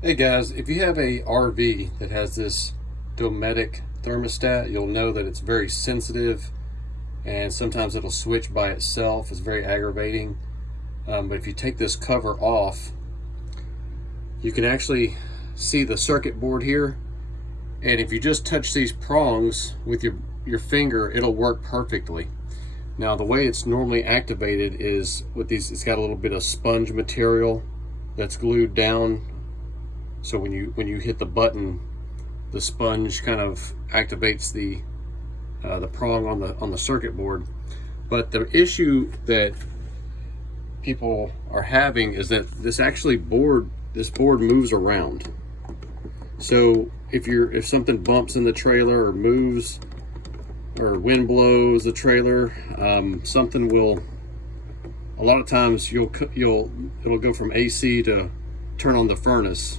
Hey guys, if you have a RV that has this Dometic thermostat, you'll know that it's very sensitive and sometimes it'll switch by itself. It's very aggravating. But if you take this cover off, you can actually see the circuit board here. And if you just touch these prongs with your finger, it'll work perfectly. Now the way it's normally activated is with these, it's got a little bit of sponge material that's glued down. So when you hit the button, the sponge kind of activates the prong on the circuit board. But the issue that people are having is that this board moves around. So if something bumps in the trailer or moves or wind blows the trailer, something will. A lot of times it'll go from AC to turn on the furnace,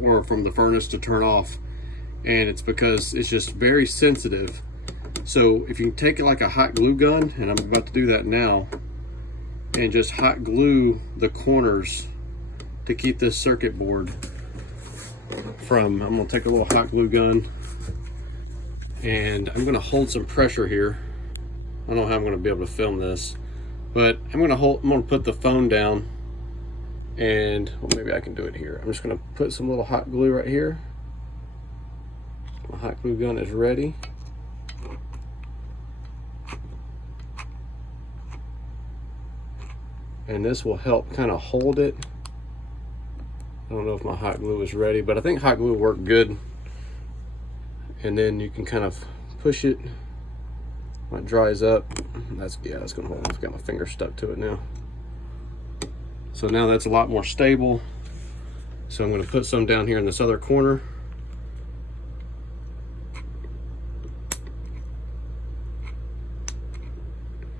or from the furnace to turn off, and it's because it's just very sensitive. So if you can take it like a hot glue gun, and I'm about to do that now, and just hot glue the corners to keep this circuit board from, I'm gonna take a little hot glue gun and I'm gonna hold some pressure here. I don't know how I'm gonna be able to film this, but I'm gonna put the phone down. And well, maybe I can do it here. I'm just gonna put some little hot glue right here. My hot glue gun is ready. And this will help kind of hold it. I don't know if my hot glue is ready, but I think hot glue worked good. And then you can kind of push it when it dries up. That's gonna hold. I've got my finger stuck to it now. So now that's a lot more stable. So I'm going to put some down here in this other corner.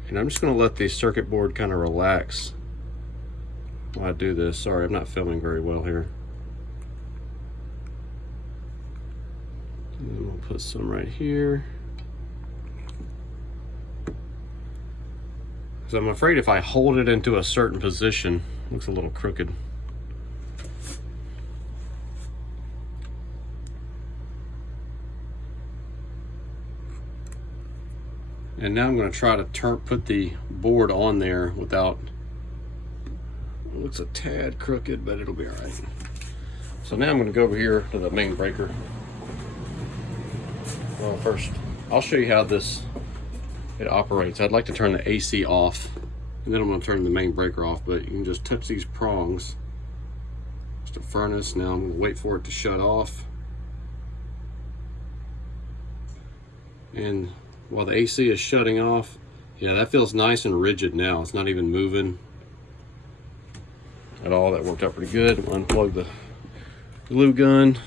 And I'm just going to let the circuit board kind of relax while I do this. Sorry, I'm not filming very well here. And then we'll put some right here. Because I'm afraid if I hold it into a certain position, it looks a little crooked. And now I'm going to try to put the board on there without, it looks a tad crooked, but it'll be all right. So now I'm going to go over here to the main breaker. Well, first, I'll show you how it operates. I'd like to turn the AC off, and then I'm going to turn the main breaker off, but you can just touch these prongs. Just a furnace. Now I'm going to wait for it to shut off. And while the AC is shutting off, yeah, that feels nice and rigid now. It's not even moving at all. That worked out pretty good. Unplug the glue gun.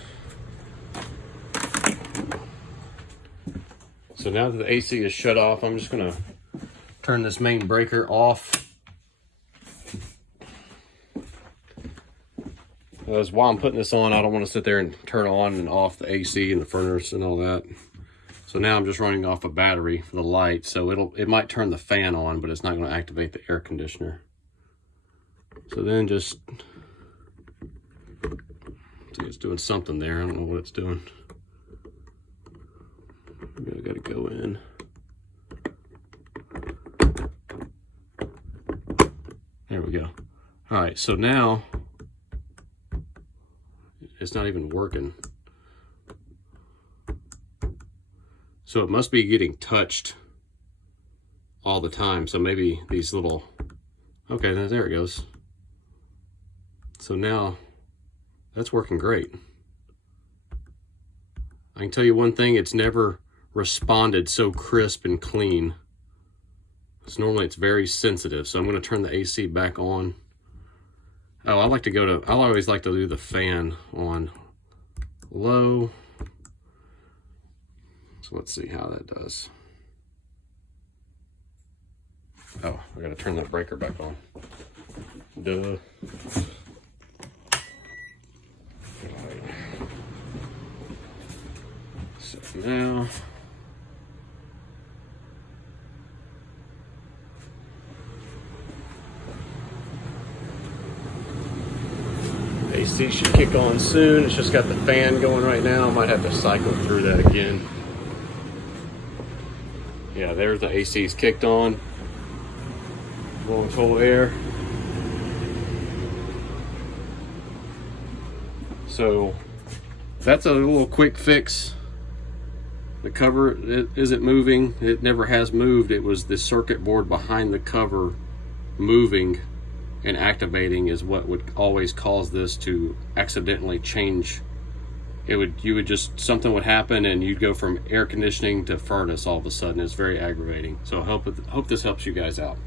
So now that the AC is shut off, I'm just gonna turn this main breaker off. Because while I'm putting this on, I don't want to sit there and turn on and off the AC and the furnace and all that. So now I'm just running off a battery for the light. So it might turn the fan on, but it's not going to activate the air conditioner. So then just, see, it's doing something there. I don't know what it's doing. Maybe I got to go in. There we go. All right, so now it's not even working. So it must be getting touched all the time. So maybe these little, okay, there it goes. So now that's working great. I can tell you one thing, it's never responded so crisp and clean. So normally it's very sensitive. So I'm going to turn the AC back on. Oh, I always like to do the fan on low. So let's see how that does. Oh, I gotta turn that breaker back on. Duh. Right. So now, AC should kick on soon. It's just got the fan going right now. I might have to cycle through that again. Yeah, there's the AC's kicked on. Blowing cold air. So that's a little quick fix. The cover isn't moving. It never has moved. It was the circuit board behind the cover moving and activating is what would always cause this to accidentally change. You would just, something would happen and you'd go from air conditioning to furnace all of a sudden. It's very aggravating. So I hope this helps you guys out.